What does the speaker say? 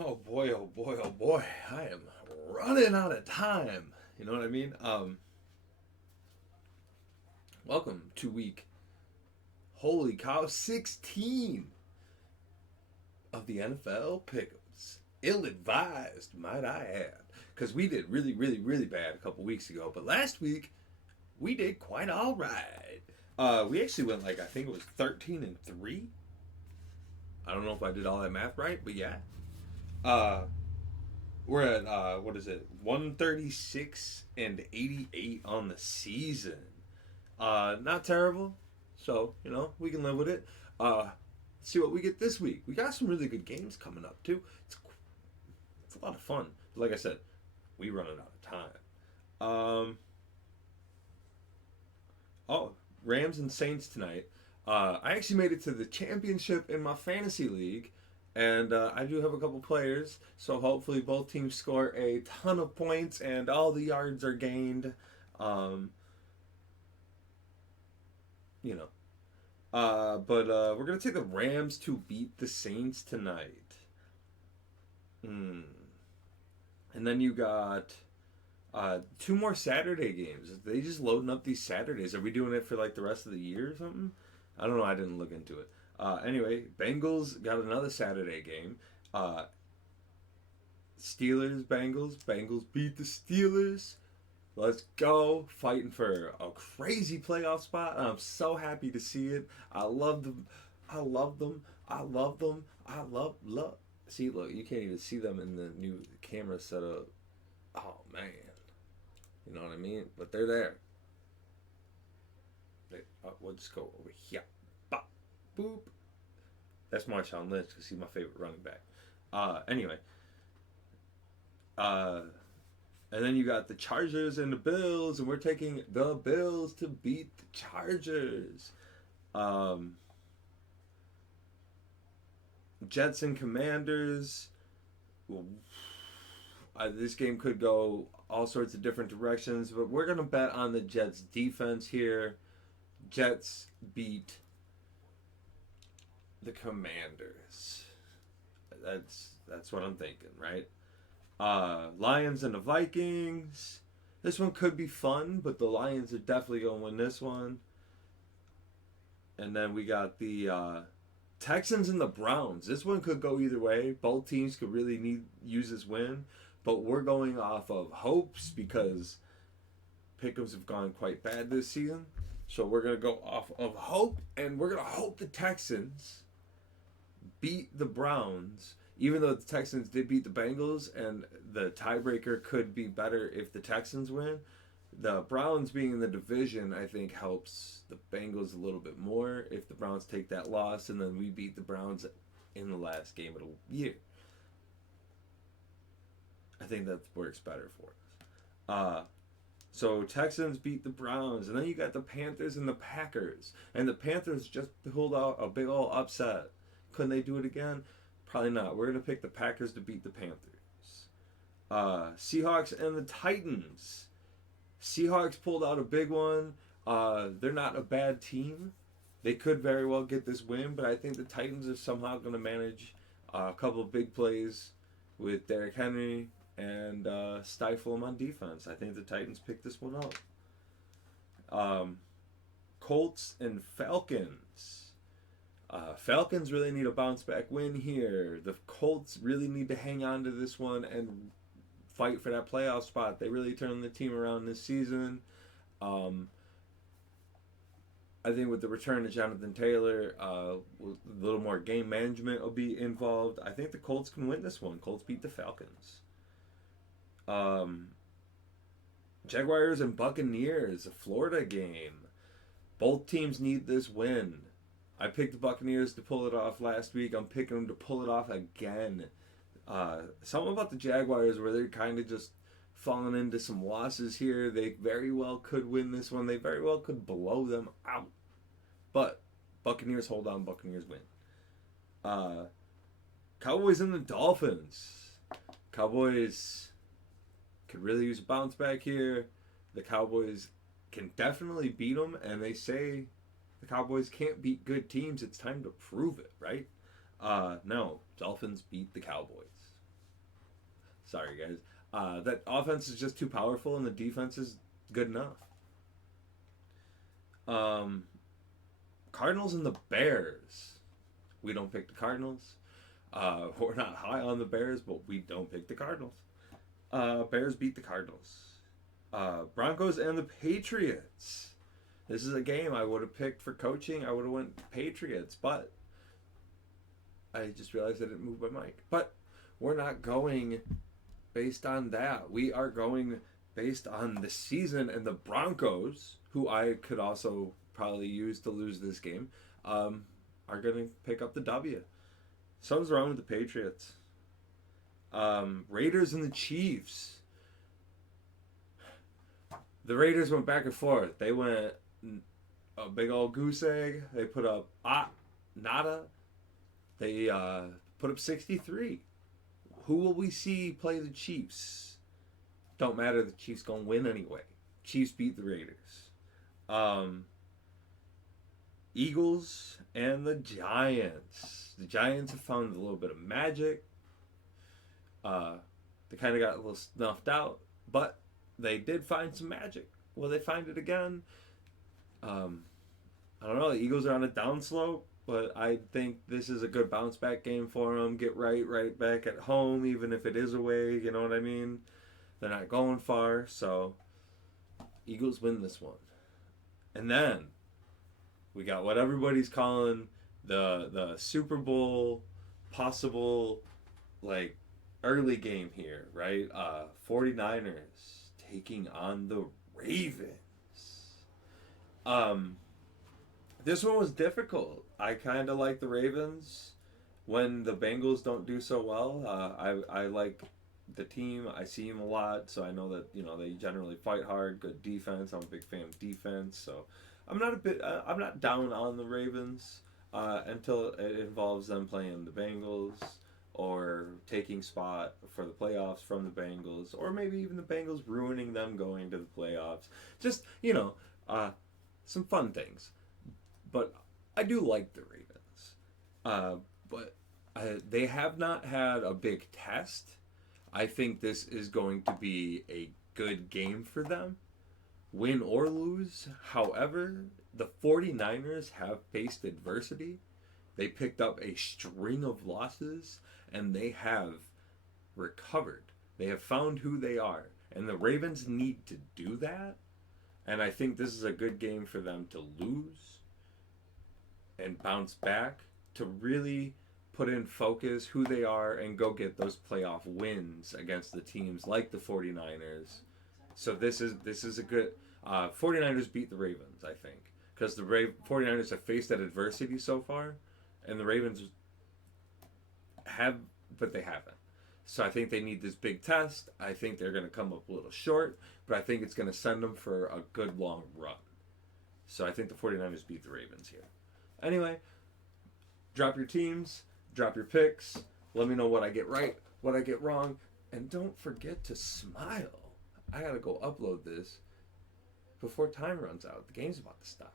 Oh boy, oh boy, oh boy. I am running out of time. You know what I mean? Welcome to week, holy cow, 16 of the NFL Pickems. Ill advised, might I add. Because we did really, really, really bad a couple weeks ago. But last week, we did quite all right. We actually went like, I think it was 13 and 3. I don't know if I did all that math right, but yeah. Uh, We're at what is it? 136 and 88 on the season. Not terrible. So, we can live with it. See what we get this week. We got some really good games coming up too. It's a lot of fun. But like I said, we running out of time. Um oh, Rams and Saints tonight. I actually made it to the championship in my fantasy league, and I do have a couple players, so hopefully both teams score a ton of points and all the yards are gained. Um, you know, but we're gonna take the Rams to beat the Saints tonight. Hmm. And then you got two more Saturday games. They just loading up these Saturdays. Are we doing it for like the rest of the year or something? I don't know. I didn't look into it. Anyway, Bengals got another Saturday game. Uh, Steelers, Bengals. Bengals beat the Steelers. Let's go. Fighting for a crazy playoff spot. I'm so happy to see it. I love them. I love them. I love them. I love. See, look, you can't even see them in the new camera setup. Oh, man. You know what I mean? But they're there. We'll just go over here. Bop, boop. That's Marshawn Lynch because he's my favorite running back. Anyway. Uh, and then you got the Chargers and the Bills, and we're taking the Bills to beat the Chargers. Um, Jets and Commanders. This game could go all sorts of different directions, but we're going to bet on the Jets defense here. Jets beat the Commanders. That's what I'm thinking, right? Lions and the Vikings. This one could be fun, but the Lions are definitely going to win this one. And then we got the Texans and the Browns. This one could go either way. Both teams could really use this win, but we're going off of hopes because Pickems have gone quite bad this season. So we're going to go off of hope, and we're going to hope the Texans beat the Browns, even though the Texans did beat the Bengals, and the tiebreaker could be better if the Texans win. The Browns being in the division, I think, helps the Bengals a little bit more if the Browns take that loss, and then we beat the Browns in the last game of the year. I think that works better for us. So Texans beat the Browns, and then you got the Panthers and the Packers. And the Panthers just pulled out a big old upset. Couldn't they do it again? Probably not. We're going to pick the Packers to beat the Panthers. Seahawks and the Titans. Seahawks pulled out a big one. They're not a bad team. They could very well get this win, but I think the Titans are somehow going to manage a couple of big plays with Derrick Henry and stifle them on defense. I think the Titans picked this one up. Colts and Falcons. Falcons really need a bounce back win here. The Colts really need to hang on to this one and fight for that playoff spot. They really turned the team around this season. I think with the return of Jonathan Taylor, a little more game management will be involved. I think the Colts can win this one. Colts beat the Falcons. Jaguars and Buccaneers, a Florida game. Both teams need this win. I picked the Buccaneers to pull it off last week. I'm picking them to pull it off again. Something about the Jaguars where they're kind of just falling into some losses here. They very well could win this one. They very well could blow them out. But Buccaneers hold on. Buccaneers win. Cowboys and the Dolphins. Cowboys could really use a bounce back here. The Cowboys can definitely beat them, and they say the Cowboys can't beat good teams. It's time to prove it, right? No, Dolphins beat the Cowboys. Sorry, guys. That offense is just too powerful, and the defense is good enough. Cardinals and the Bears. We don't pick the Cardinals. We're not high on the Bears, but we don't pick the Cardinals. Bears beat the Cardinals. Broncos and the Patriots. This is a game I would have picked for coaching. I would have went Patriots, but I just realized I didn't move my mic. But we're not going based on that. We are going based on the season, and the Broncos, who I could also probably use to lose this game, are going to pick up the W. Something's wrong with the Patriots. Raiders and the Chiefs. The Raiders went back and forth. They went a big old goose egg. They put up nada. They put up 63. Who will we see play the Chiefs? Don't matter. The Chiefs gonna win anyway. Chiefs beat the Raiders. Eagles and the Giants. The Giants have found a little bit of magic. They kind of got a little snuffed out, but they did find some magic. Will they find it again? I don't know. The Eagles are on a downslope, but I think this is a good bounce back game for them. Get right back at home, even if it is away. You know what I mean? They're not going far, so Eagles win this one. And then we got what everybody's calling the Super Bowl possible, like, early game here, right? 49ers taking on the Ravens. This one was difficult. I kind of like the Ravens when the Bengals don't do so well. I like the team. I see them a lot, so I know that they generally fight hard. Good defense. I'm a big fan of defense, so I'm not down on the Ravens until it involves them playing the Bengals or taking spot for the playoffs from the Bengals, or maybe even the Bengals ruining them going to the playoffs. Just some fun things. But I do like the Ravens. But they have not had a big test. I think this is going to be a good game for them, win or lose. However, the 49ers have faced adversity. They picked up a string of losses, and they have recovered. They have found who they are. And the Ravens need to do that. And I think this is a good game for them to lose and bounce back, to really put in focus who they are and go get those playoff wins against the teams like the 49ers. So this is a good 49ers beat the Ravens, I think, because the 49ers have faced that adversity so far, and the Ravens have, but they haven't. So I think they need this big test. I think they're going to come up a little short, but I think it's going to send them for a good long run. So I think the 49ers beat the Ravens here. Anyway, drop your teams, drop your picks. Let me know what I get right, what I get wrong, and don't forget to smile. I got to go upload this before time runs out. The game's about to stop.